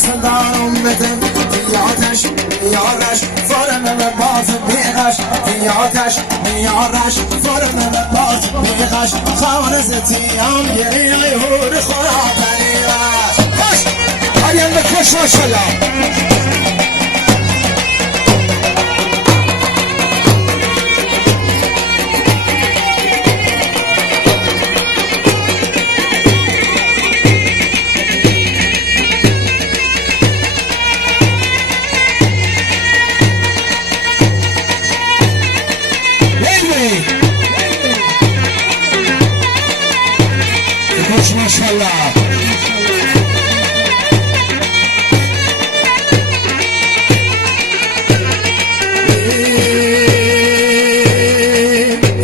دست دارم بتن دیاتش میارش فرم باز بیغش دیاتش میارش فرم باز بیغش خانه زتیام گریه هور خوراتنی باش خوش آریم بکش ماشالله ماشاءالله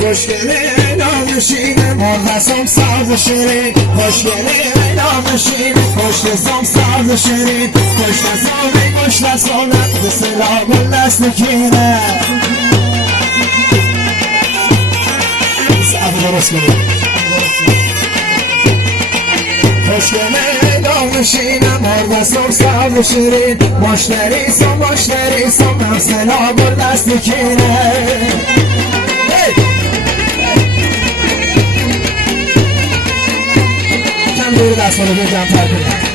خوشگله نامشینه مرغسم ساز شیرین خوشگله نامشینه پشتسم ساز شیرین پشتسم به سلام دست کینه سعب درست کنید خوشگله دامشینم مرغسم ساز شیرین مشتریسم به سلام دست کینه کم دور دست رو بجم تر کنم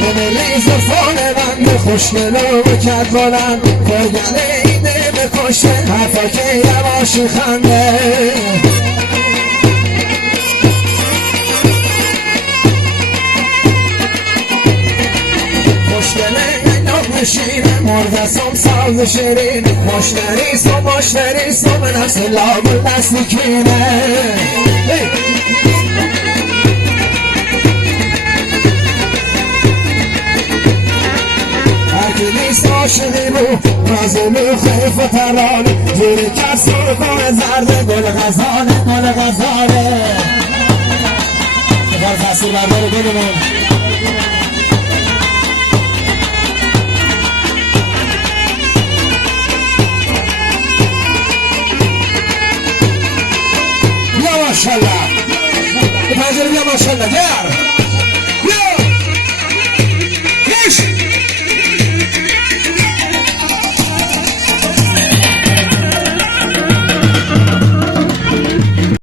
بمونی زفان بنده خوشگله بکرد بلند پرگله ایده بکشه حرفا که یواشی خنده شیرین مرغسم ساز شیرین مشتریسم به نفس لاب دست کینه هرکی نیست عاشقی رو رازمو خیف و ترانه جوری که سرخان زرده گل غزاله بخار تصویر بردار گلمون